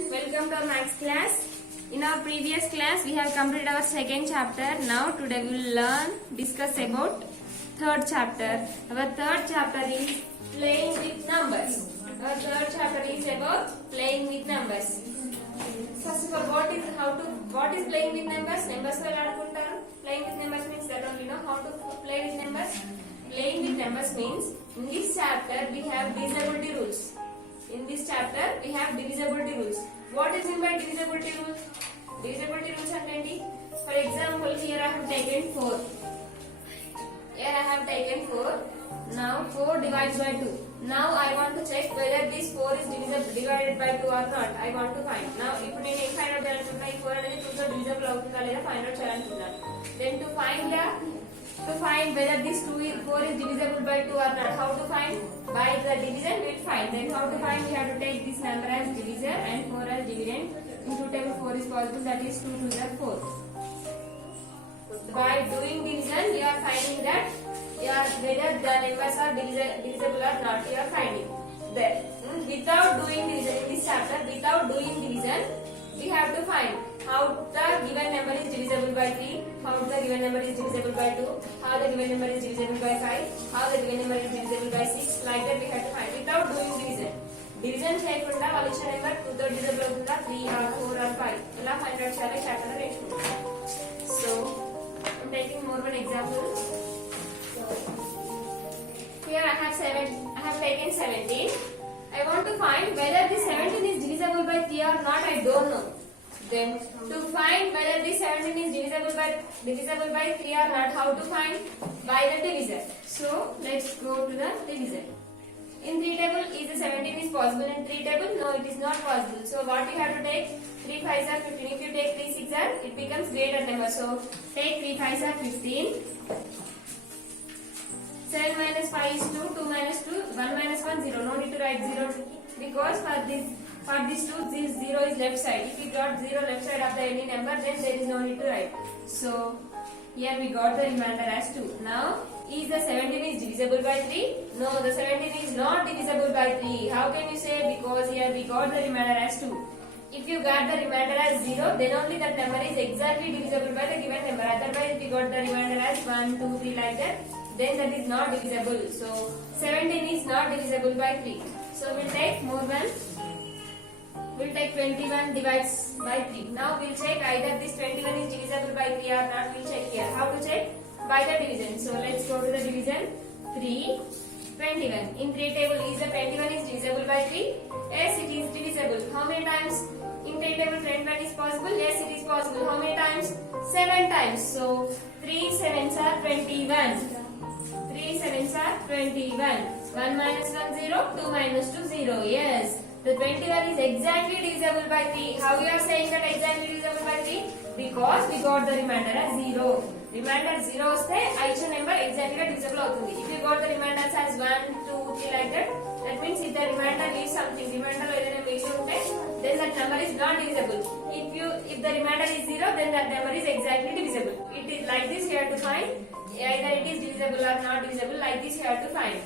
everyone, welcome to our maths class. In our previous class we have completed our second chapter. Now today we will discuss about third chapter. Our third chapter is playing with numbers. Our third chapter is about playing with numbers. First of all, what is playing with numbers? Numbers తో ఆడుకుంటారు. Playing with numbers means that only know how to play with numbers. Playing with numbers means in this chapter we have divisibility rules. In this chapter we have divisibility rules. What is meant by divisibility rules? Divisibility rules are enti. For example, here I have taken 4. Here I have taken 4. Now 4 divides by 2. Now I want to check whether this 4 is divided by 2 or not. I want to find. Now if I find out that 4 అనేది 2 తో divisible అవుతుందా లేదా find out చేయాలనుకుంటున్నాను. Then to find whether this 4 is divisible by 2 or not. How to find? By the division we will find. Then how to find? We have to take this number as divisor and 4 as dividend. In 2 table 4 is possible, that is 2 to the 4. By doing division we are finding that whether the numbers are divisible or not. We are finding that without doing division in this chapter, without doing division we have to find how the given number is divisible by 3, how the given number is divisible by 2, how the given number is divisible by 5, how the given number is divisible by 6. Like that we have to find without doing division. Division చేయకుండా వాళ్ళు ఇచ్చిన number 2 తో divisible అవుతుందా, 3 or 4 or 5 ఇలా find out చేయాలి chapter లో నేర్చుకుంటాం. So I'm taking more one example. Here I have taken 17. I want to find whether this 17 is divisible by 3 or not. I don't know. Then to find whether this 17 is divisible by 3 or not, how to find? By the divisor. So let's go to the divisor. In 3 table, is the 17 is possible in 3 table? No, it is not possible. So what you have to take? 3 5s are 15. If you take 3 6s are, it becomes greater number. So take 3 5s are 15. 7 minus 5 is 2, 2 minus 2, 1 minus 1, 0. No need to write 0 because for this 2, this 0 is left side. If we got 0 left side of the any number, then there is no need to write. So here we got the remainder as 2. Now, is the 17 is divisible by 3? No, the 17 is not divisible by 3. How can you say? Because here we got the remainder as 2. If you got the remainder as 0, then only that number is exactly divisible by the given number. Otherwise, if you got the remainder as 1, 2, 3 like that, then that is not divisible. So 17 is not divisible by 3. So we'll take more one. We'll take 21 divides by 3. Now we'll check either this 21 is divisible by 3 or not. We'll check here. How to check? By the division. So let's go to the division. 3, 21. In 3 table, is the 21 is divisible by 3? Yes, it is divisible. How many times? In 10 table 21 is possible? Yes, it is possible. How many times? 7 times. So 3 7s are 21. 3 7s are 21. 1 minus 1 0, 2 minus 2 0. Yes, the 21 is exactly divisible by 3. How you are saying that exactly divisible by 3? Because we got the remainder as 0. Remainder 0 వస్తే each number exactly divisible అవుతుంది. If you got the remainders as 1, 2, 3 like that, that means if the remainder leaves something, remainder లో ఏదైనా మిగిలి ఉంటే, then that number is not divisible. If the remainder is 0, then that number is exactly divisible. It is like this you have to find. Either it is divisible or not divisible, like this you have to find.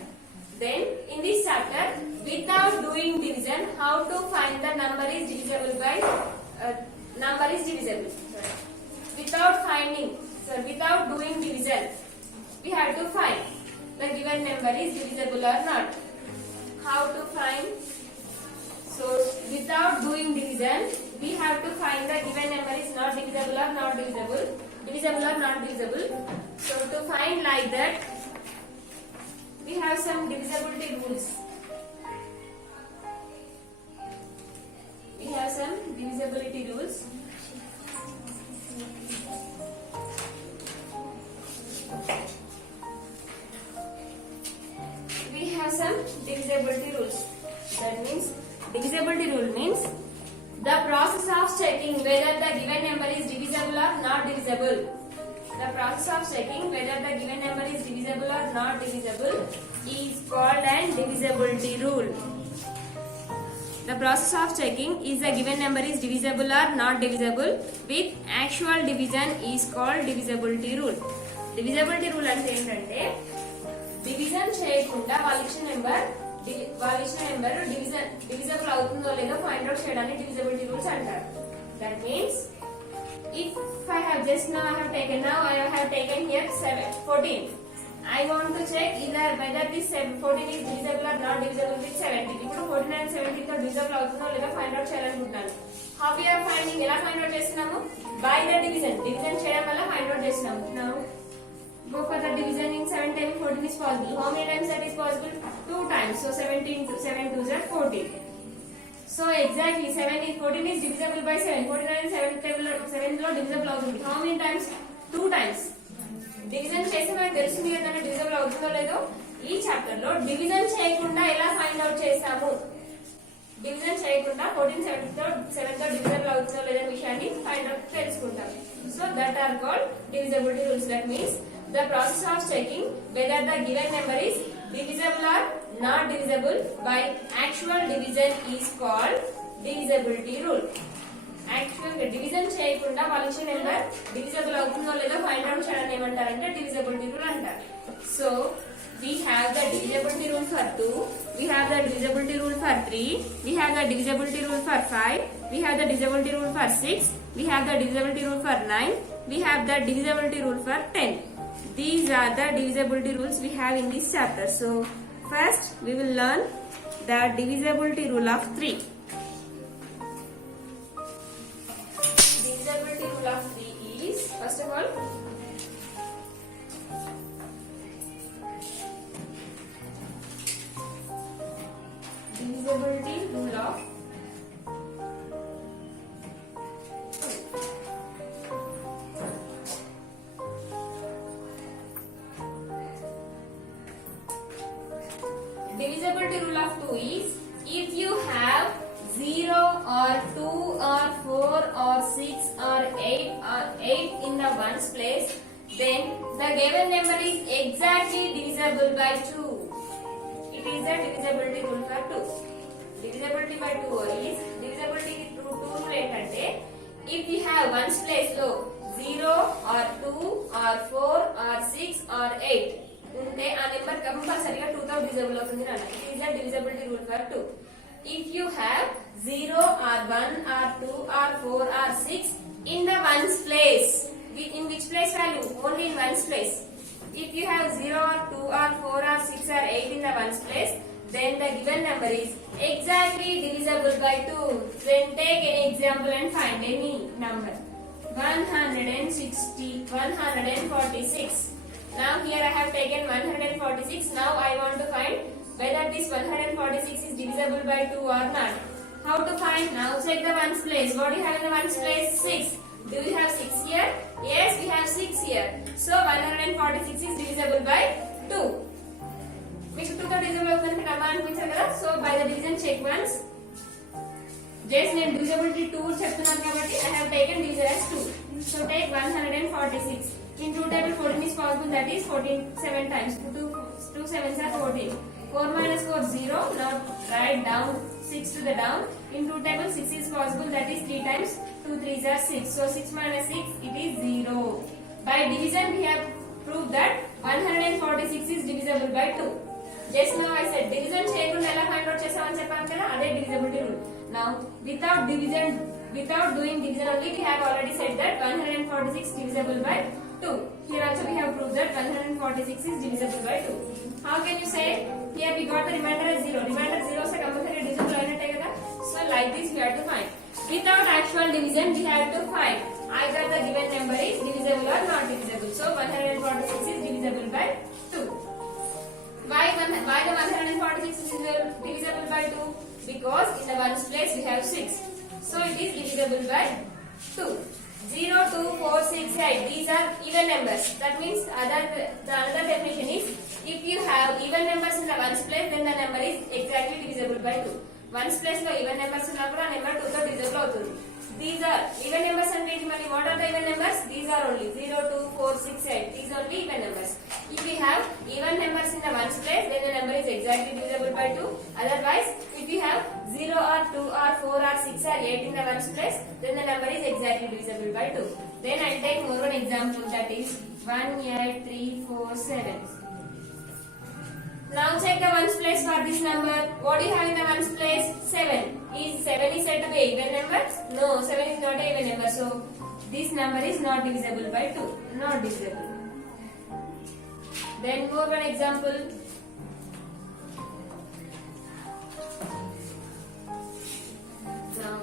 Then in this chapter, without doing division, how to find the number is divisible by without doing division, we have to find the given number is divisible or not. How to find? So without doing division, we have to find the given number is not divisible or not divisible. Divisible or not divisible. So to find like that, we have some divisibility rules. We have some divisibility rules. We have some divisibility rules. That means divisibility rule means the process of checking whether the given number is divisible or not divisible. The process of checking whether the given number is divisible or not divisible is called an divisibility rule. The process of checking is the given number is divisible or not divisible with actual division is called divisibility rule. Divisibility rule అంటే ఏంటంటే division చేయకుండా వాళ్ళ ఇచ్చిన number వాళ్ళు ఇచ్చిన number divisible అవుతుందో లేదో find out చేయడానికి డివిజిబిలిటీ రూల్స్ అంటారు. That means if I have just now I have taken here 14. I want to check either whether this 14 is divisible or not divisible with 17. ఇప్పుడు 14 and 17 తో divisible అవుతుందో లేదో find out చేయాలనుకుంటున్నాను. How we are finding? ఎలా find out చేస్తున్నాము? By the division. Division చేయడం వల్ల find out చేస్తున్నాము. Now go for the division in 7 times 14 is possible. How many times that is possible? 2 times. So 17 to 7 2s are 14. So exactly 14 is divisible by 7. 14 and 7 లో divisible అవుతుంది. How many times? 2 times. Division చేస్తే మనకు తెలుస్తుంది కదా divisible అవుతుందో లేదో. ఈ chapter లో డివిజన్ చేయకుండా ఎలా ఫైండ్ అవుట్ చేస్తాము? డివిజన్ చేయకుండా 14 7 తో డివిజిబుల్ అవుతుందో లేదో విషయాన్ని ఫైండ్ అవుట్ తెలుసుకుంటాం. So that are called divisibility rules. That means the process of checking whether the given number is divisible or not divisible by actual division is called divisibility rule. Actual గా division చేయకుండా వాళ్ళ ఇచ్చిన number divisible అవుతుందో లేదో find out చేయడం ఏమంటారంటే divisibility rule అంటారు. So we have the divisibility rule for 2, we have the divisibility rule for 3, we have the divisibility rule for 5, we have the divisibility rule for 6, we have the divisibility rule for 9, we have the divisibility rule for 10. These are the divisibility rules we have in this chapter. So first we will learn the divisibility rule of 3. Divisibility rule of 3 is, first of all, divisibility rule of divisibility rule of 2 is if you have 0 or 2 or 4 or 6 or 8 in the ones place, then the given number is exactly divisible by 2. It is the divisibility rule for 2. Divisibility by 2 is divisibility rule ఏంటంటే if you have ones place లో 0 or 2 or 4 or 6 or 8 ఉంటే ఆ number కంపల్సరీగా 2 తో divisible అవుతుంది అన్న. It is the divisibility rule for 2. If you have 0 or 1 or 2 or 4 or 6 in the ones place, in which place value? Only in ones place. If you have 0 or 2 or 4 or 6 or 8 in the ones place, then the given number is exactly divisible by 2. Then take any example and find any number. 146. Now here I have taken 146. Now I want to find whether this 146 is divisible by 2 or not. How to find? Now check the ones place. What do you have in the ones place? 6. Do we have 6 here? Yes, we have 6 here. So 146 is divisible by 2. మీకు 2 తో divisible అవుతుందని నమ్మ అనిపించారు కదా. So by the division check once. Just నేను divisibility 2 చెప్తున్నాను కాబట్టి I have taken divisor as 2. So take 146. In 2 table 14 is possible, that is 14 7 times. 2 7s are 14. 4 minus 4 0. Now write down 6 to the down. In 2 table 6 is possible, that is 3 times. 2 3s are 6. So 6 minus 6 it is 0. By division we have proved that 146 is divisible by 2. Just now I said division చేయకుండా ఎలా find out చేసామని చెప్పాను కదా, అదే divisibility rule. Now without doing division only we have already said that 146 divisible by 2. Here also we have proved that 146 is divisible by 2. How can you say? Here we got the remainder as 0. Remainder 0 se compulsory divisible అయినట్టే కదా. So like this we have to find. Without actual division we have to find either the given number is divisible or not divisible. So 146 is divisible by 2. Why the 146 is divisible by 2? Because in the ones place we have 6. So it is divisible by 2. 0, 2, 4, 6, 8. These are even numbers. That means the another definition is if you have even numbers in the ones place, then the number is exactly divisible by 2. Ones place లో even numbers ఉన్నప్పుడు ఆ number 2 తో divisible అవుతుంది. These are even numbers అంటే మరి what are the even numbers? These are only 0, 2, 4, 6, 8. These are only even numbers. If we have even numbers in the ones place, then the number is exactly divisible by 2. Otherwise, if you have 0 or 2 or 4 or 6 or 8 in the ones place, then the number is exactly divisible by 2. Then I take more one example, that is 1, 8, 3, 4, 7. Now check the ones place for this number. What do you have in the ones place? 7. Is 7 is said to be even number? No, 7 is not a even number. So this number is not divisible by 2. Not divisible. Then more one example. Now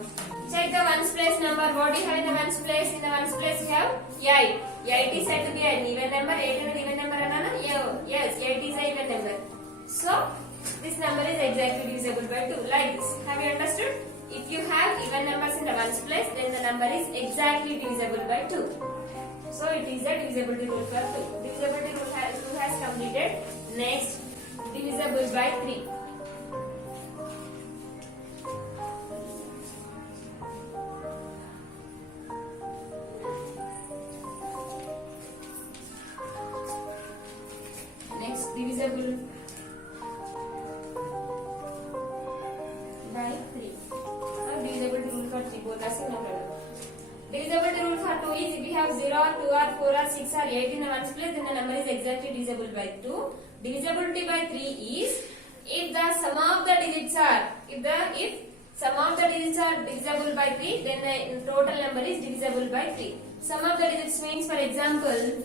check the ones place number. What do you have in the ones place? In the ones place you have 8. 8 is said to be an even number. 8 is an even number, Anana? Yes, 8 is an even number. So this number is exactly divisible by 2. Like this. Have you understood? If you have even numbers in the ones place, then the number is exactly divisible by 2. So it is a divisibility rule for 2. Divisibility rule has completed. Next, divisible by 3. Next, divisible by 3. Divisibility rule for 3. Both are similar. Divisibility rule for 2 is if we have 0 or 2 or 4 or 6 or 8 in the ones place, then the number is exactly divisible by 2. Divisibility by 3 is if the sum of the digits are divisible by 3, then the total number is divisible by 3. Sum of the digits means, for example,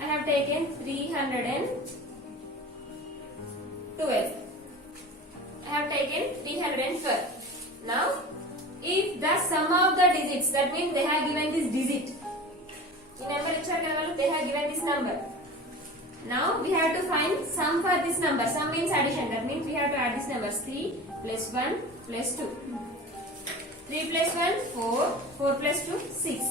I have taken 312. I have taken 312. Now, if the sum of the digits, that means they have given this digit. In number they have given this number. Now we have to find sum for this number. Sum means addition. That means we have to add these numbers. 3 plus 1 plus 2. 3 plus 1, 4. 4 plus 2, 6.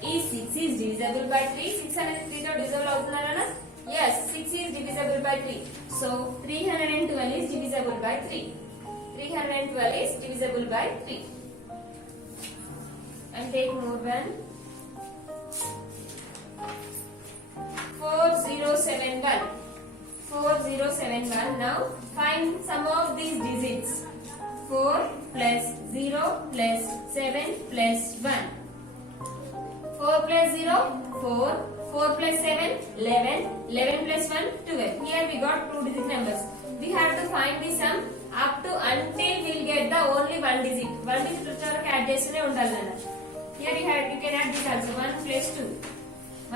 Is 6 is divisible by 3. 6 and 3 are divisible outunara? Yes, 6 is divisible by 3. So 312 is divisible by 3. 312 is divisible by 3. And take more one. 4071. 4071. Now find sum of these digits. 4 plus 0 plus 7 plus 1. 4 plus 0, 4. 4 plus 7, 11. 11 plus 1, 12. Here we got 2 digit numbers. We have to find the sum up to until we will get the only 1 digit. 1 digit వచ్చేవరకు add చేస్తూనే ఉండాలి నాన్న. Here you can add this also. 1 plus 2.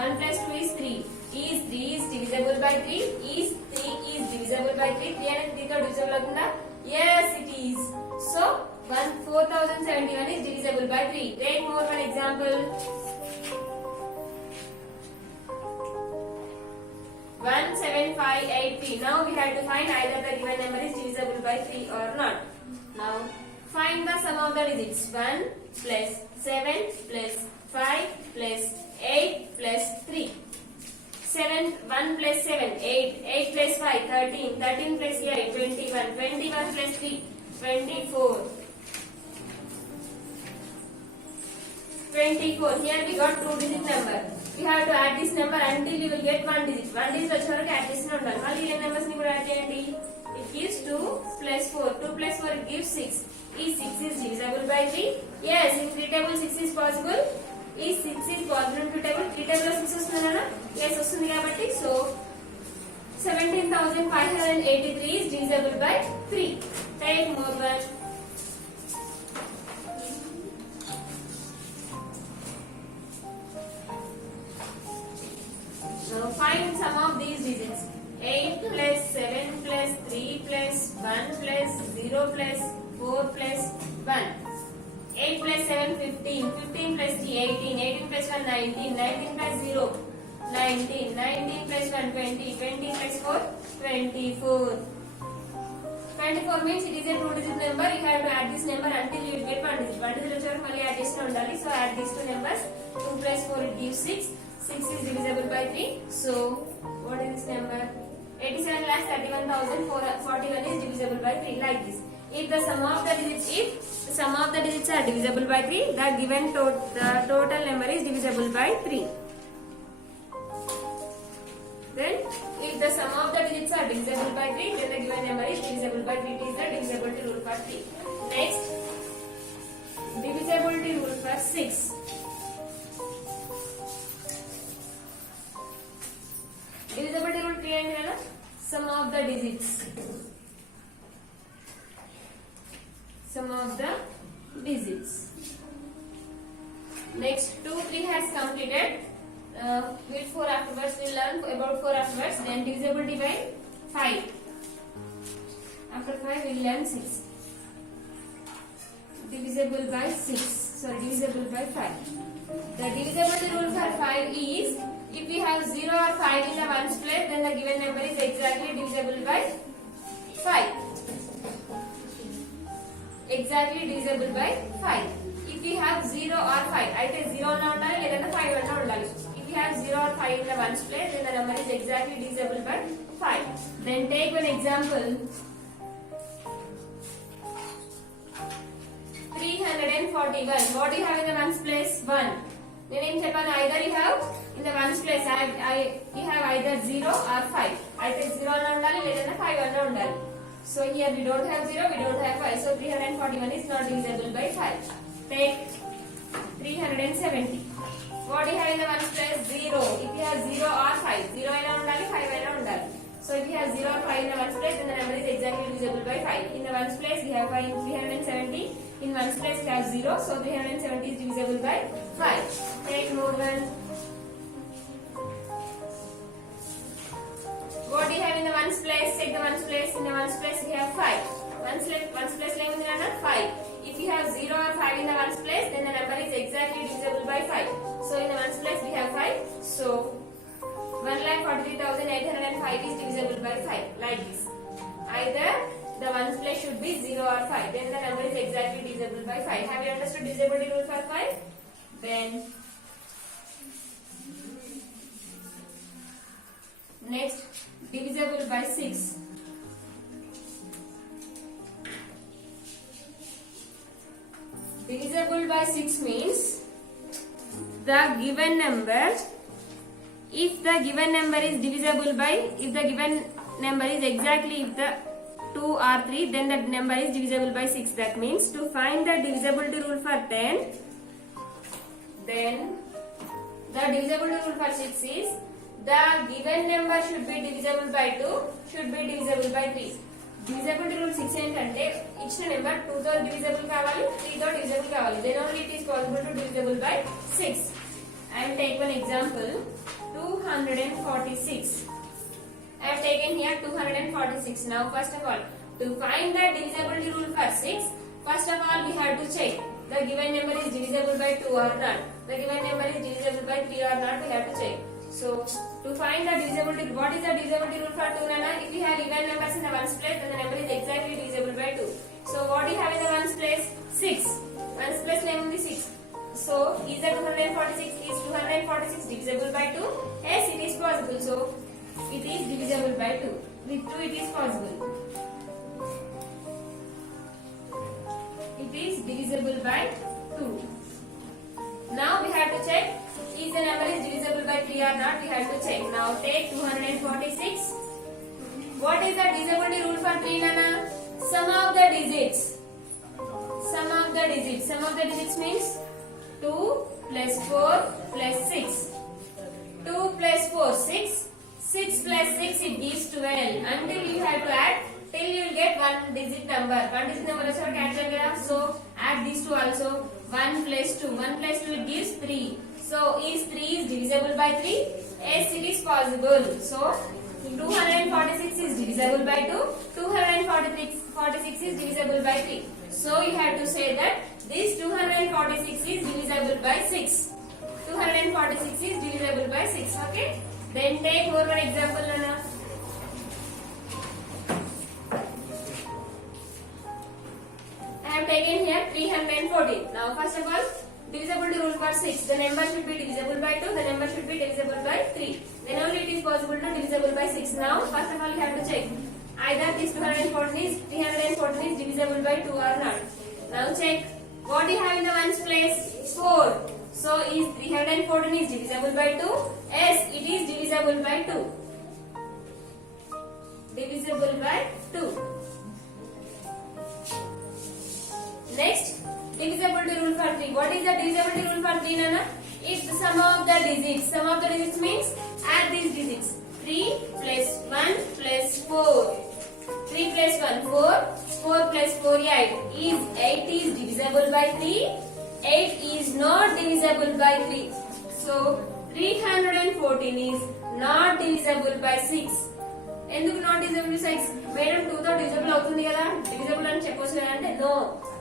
1 plus 2 is 3. Is 3 is divisible by 3? Is 3 is divisible by 3? 3 and 3 తో divisible అవుతుందా? Yes, it is. So 4071 is divisible by 3. Take more one example. 17583. Now we have to find either the given number is divisible by 3 or not. Now find the sum of the digits. 1 plus 7 plus 5 plus 8 plus 3. 1 plus 7, 8. 8 plus 5, 13. 13 plus 8, 21. 21 plus 3, 24. 24. Here we got 2 digit number. We have to add this number until you will get 1 digit. 1 digit వచ్చేవరకు add చేస్తూనే ఉండాలి. మళ్ళీ ఏ numbers ని కూడా add చేయండి. It gives 2 plus 4. 2 plus 4 it gives 6. Is 6 is divisible by 3? Yes, in 3 table 6 is possible. Is 6 is possible in 2 table? 3 table లో 6 వస్తుందా? Yes, వస్తుంది కాబట్టి. So 17,583 is divisible by 3. Take more one. So find sum of these digits. 8 plus 7 plus 3 plus 1 plus 0 plus 4 plus 1. 8 plus 7, 15. 15 plus 3, 18. 18 plus 1, 19. 19 plus 0, 19. 19 plus 1, 20. 20 plus 4, 24. 24 means it is a 2 digit number. You have to add this number until you get 1 digit. 1 digit వచ్చేవరకు మళ్ళీ add చేస్తూ ఉండాలి. So add these two numbers. 2 plus 4 it gives 6. 6 is divisible by 3. So what is this number? 87,31,041 is divisible by 3. Like this. If the sum of the digits are divisible by 3, the given the total number is divisible by 3. Then if the sum of the digits are divisible by 3, then the given number is divisible by 3. It is the divisibility rule for 3. Next, divisibility rule for 6. Divisibility rule 3 and 6 the digits. Sum of the digits. Next 2, 3 has completed. With 4 afterwards we'll learn about 4 afterwards. Then divisibility by 5. After 5 we'll learn 6. Divisible by 6. Sorry, divisible by 5. The divisibility rule for 5 is, if we have 0 or 5 in the ones place, then the given number is exactly divisible by 5. Exactly divisible by 5. If we have 0 or 5, అయితే 0 అన్న ఉండాలి లేదంటే 5 అన్న ఉండాలి. If we have 0 or 5 in the ones place, then the number is exactly divisible by 5. Then take one example. 341. What do you have in the ones place? 1. నేనేం చెప్పాను, either you have in the ones place you have either 0 or 5. అయితే 0 అన్న ఉండాలి లేదంటే 5 అన్న ఉండాలి. So here we don't have 0, we don't have 5. So 341 is not divisible by 5. Take 370. What do you have in the ones place? 0. If you have 0 or 5, 0 అయినా ఉండాలి 5 అయినా ఉండాలి. So if you have 0 or 5 in the ones place, then the number is exactly divisible by 5. In the ones place we have 5 in 370. In ones place we have 0. So 370 is divisible by 5. Take more one. What do you have in the ones place? Check the ones place. In the ones place we have 5. Ones place ఏముంది నాన్న? 5. If you have 0 or 5 in the ones place, then the number is exactly divisible by 5. So in the ones place we have 5. So 1,43,805 is divisible by 5. Like this. Either the ones place should be 0 or 5. Then the number is exactly divisible by 5. Have you understood divisibility rule for 5? Then next, divisible by 6. Divisible by 6 means the given number, if the given number is divisible by, if the given number is exactly if the 2 or 3, then the number is divisible by 6. That means to find the divisibility rule for 10, then the divisibility rule for 6 is the given number should be divisible by 2, should be divisible by 3. Divisibility rule 6 ఏంటంటే ఇచ్చిన number 2 తో divisible కావాలి, 3 తో divisible కావాలి. Then only it is possible to divisible by 6. I will take one example. 246. I have taken here 246. Now first of all, to find the divisibility rule for 6, first of all we have to check the given number is divisible by 2 or not. The given number is divisible by 3 or not, we have to check. So to find the divisibility, what is the divisibility rule for 2 nana? If we have even numbers in the ones place, then the number is exactly divisible by 2. So what do you have in the ones place? 6. Ones place name is 6. So is the 246, is 246 divisible by 2? Yes, it is possible. So it is divisible by 2. With 2 it is possible. It is divisible by 2. Now we have to check is the number is divisible by 3 or not. We have to check. Now take 246. What is the divisibility rule for 3 nana? Sum of the digits. Sum of the digits. Sum of the digits means 2 plus 4 plus 6. 2 plus 4 6. 6 plus 6 it gives 12. Until you have to add till you will get one digit number. One digit number is cancel kara. So add these two also. 1 plus 2. 1 plus 2 it gives 3. So is 3 is divisible by 3? Yes, it is possible. So 246 is divisible by 2. 246 is divisible by 3. So you have to say that this 246 is divisible by 6. 246 is divisible by 6. Okay. Then take more one example, Nana. I have taken here 314. Now first of all, divisibility rule for 6. The number should be divisible by 2. The number should be divisible by 3. Then only it is possible to divisible by 6. Now first of all you have to check either this 314 is divisible by 2 or not. Now check what do you have in the ones place? 4. So is 314 is divisible by 2? Yes, it is divisible by 2. Divisible by 2. Next, divisibility rule for 3. What is the divisibility rule for 3 nana? If the sum of the digits means add these digits. 3 plus 1 plus 4. 3 plus 1 4. 4 plus 4 8. Is 8 is divisible by 3? 8 is not divisible by 3. So 314 is not divisible by 6. ఎందుకు not divisible 6? Madam 2 తో divisible అవుతుంది కదా, divisible అని చెప్పొచ్చు కదా అంటే no,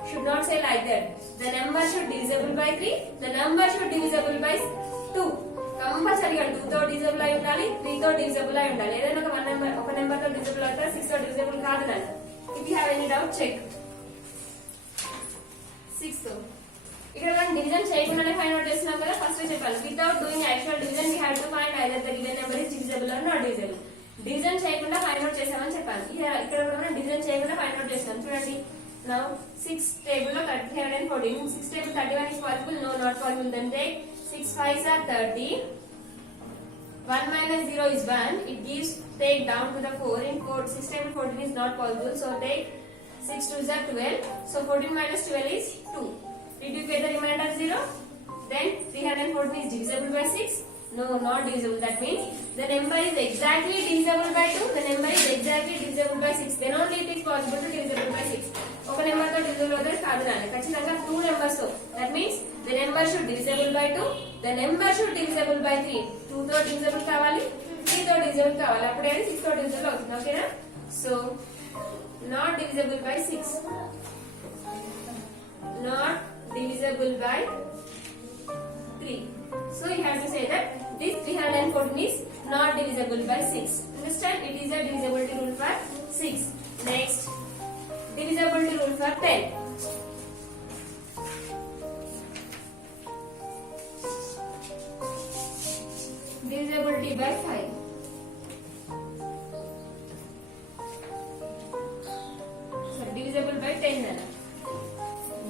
should not say like that. The number should divisible by 3, the number should divisible by 2. కంపల్సరీగా 2 తో డివిజిబుల్ అయి ఉండాలి, 3 తో డివిజిబుల్ అయి ఉండాలి. ఏదైనా ఒక నెంబర్ తో డివిజిబుల్ అవుతారు, 6 తో డివిజిబుల్ కాదు నాన్న. If you have any doubt check. 6 తో ఇక్కడ మనం డివిజన్ చేయకుండానే ఫైండ్ అవుట్ చేస్తున్నాం కదా, ఫస్ట్ చెప్పాలి without doing actual division we have to find either the given number is divisible or not divisible. Division చేయకుండా ఫైండ్ అవుట్ చేసామని చెప్పాలి. ఇక్కడ కూడా మనం డివిజన్ చేయకుండా ఫైండ్ అవుట్ చేస్తాం. చూడండి, now 6 table లో 314, 6 table 31 is possible, no not possible. Then take 6 5s are 30, 1 minus 0 is 1, it gives, take down to the 4. In 6 table 14 is not possible, so take 6 2s are 12, so 14 minus 12 is 2. Did you get the remainder 0? Then 314 is divisible by 6? No, not divisible. That means the number is exactly divisible by 2, the number is exactly divisible by 6. Then only it is possible to divisible by 6. ఒక number తో divisible అవుతుంది కాదు నాన్న, ఖచ్చితంగా 2 numbers తో. That means the number should divisible by 2, the number should divisible by 3. 2 తో divisible కావాలి, 3 తో డివిజిబుల్ కావాలి, అప్పుడే 6 తో డివిజిబుల్ అవుతుంది. ఓకేనా? So not divisible by 6, not divisible by 3. So you have to say that this 314 is not divisible by 6. Understand? It is a divisibility rule for 6. Next, divisibility rule for 10. Divisibility by 5. So divisible by 10 nana.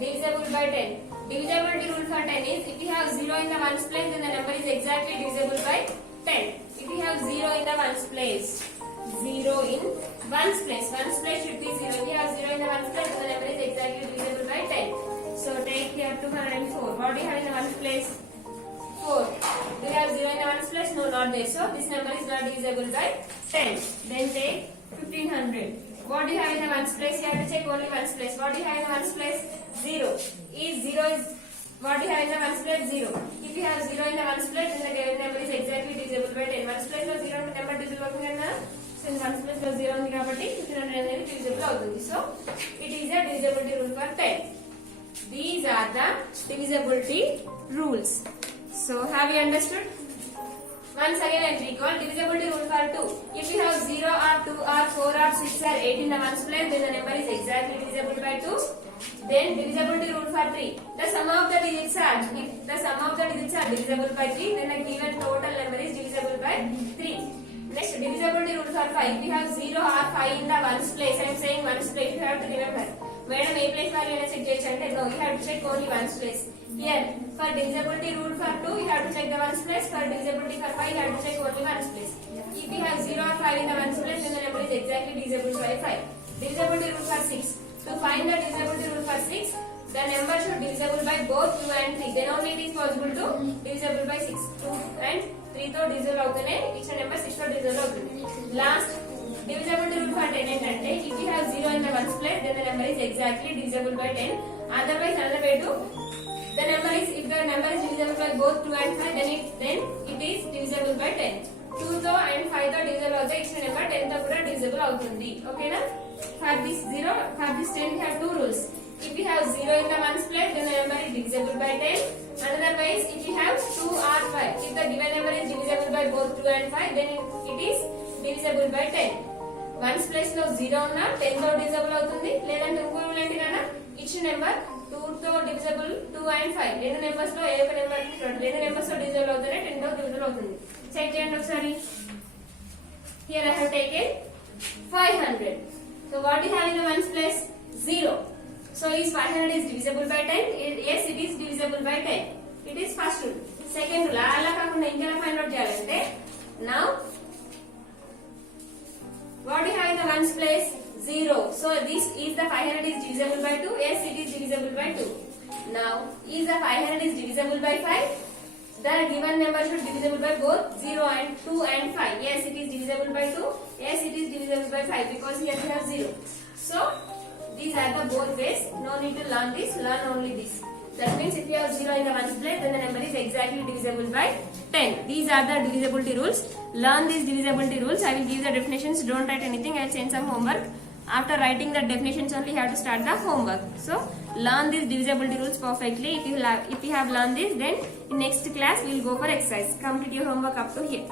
Divisible by 10. Divisibility rule for 10 is if you have 0 in the ones place, then the number is exactly divisible by 10. If you have 0 in the ones place, 0 in ones place should be 0. If you have 0 in the ones place, then the number is exactly divisible by 10. So take here 204. What do you have in the ones place? 4. Do you have 0 in the ones place? No, not there. So this number is not divisible by 10. Then take 1500. What do you have in the ones place? You have to check only ones place. What do you have in the ones place? 0. Is 0 is what do you have in the ones place? 0. If you have 0 in the ones place, then the given number is exactly divisible by 10. Ones place లో 0 number divisible అవుతుంది కదా. So in ones place లో 0 ఉంది కాబట్టి 1500 అనేది divisible అవుతుంది. So it is a divisibility rule for 10. These are the divisibility rules. So have you understood? Once again I recall divisibility rule for 2. If you have 0 or 2 or 4 or 6 or 8 in the ones place, then the number is exactly divisible by 2. Then divisibility rule for 3. The sum of the digits are, if the sum of the digits are divisible by 3, then the given total number is divisible by 3. Next, divisibility rule for 5. If you have 0 or 5 in the ones place, I am saying ones place, you have to remember. Madam, a place value in a check cheyachante? No, you have to check only ones place. Here, for divisibility rule for 2, you have to check the ones place. For divisibility for 5, you have to check only ones place. If you have 0 or 5 in the ones place, then the number is exactly divisible by 5. Divisibility rule for 6. To find the divisibility rule for 6, the number should divisible by both 2 and 3. Then only it is possible to divisible by 6. 2 and 3 తో divisible అవుతూనే ఇచ్చిన number 6 తో divisible అవుతుంది. Last divisibility rule for 10 ఏంటంటే if you have 0 in the ones place, then the number is exactly divisible by 10. Otherwise another way to the number is, if the number is divisible by both 2 and 5, then it is divisible by 10. 2 తో and 5 తో divisible అవుతే ఇచ్చిన number 10 తో కూడా divisible అవుతుంది. ఓకేనా? For this 10 we have 2 rules. If you have 0 in the ones place, then the number is divisible by 10. Otherwise, if you have 2 or 5, if the given number is divisible by both 2 and 5, then it is divisible by 10. Ones place లో 0 ఉన్నా 10 తో divisible అవుతుంది. లేదంటే ఇంకో rule ఏంటి కదా, ఇచ్చిన number 2 తో divisible 2 and 5. రెండు నెంబర్స్ లో ఏ ఒక నెంబర్ రెండు నెంబర్స్ తో divisible అవుతూనే 10 తో divisible అవుతుంది. చెక్ చేయండి ఒకసారి. Here I have taken 500. So what do you have in the ones place? 0. So is 500 is divisible by 10? Yes, it is divisible by 10. It is first rule. Second rule, అలా కాకుండా ఇంకెలా find out చేయాలంటే, now what do you have in the ones place? 0. So this is the 500 is divisible by 2? Yes, it is divisible by 2. Now is the 500 is divisible by 5? The given number should divisible by both 0 and 2 and 5. Yes, it is divisible by 2. Yes, it is divisible by 5 because here we have 0. So, these are the both ways. No need to learn this, learn only this. That means if you have 0 in the ones place, then the number is exactly divisible by 10. These are the divisibility rules. Learn these divisibility rules. I will give the definitions. Don't write anything. I will send some homework. After writing the definitions only, you have to start the homework. So, learn these divisibility rules perfectly. If you have learned this, then in next class we will go for exercise. Complete your homework up to here.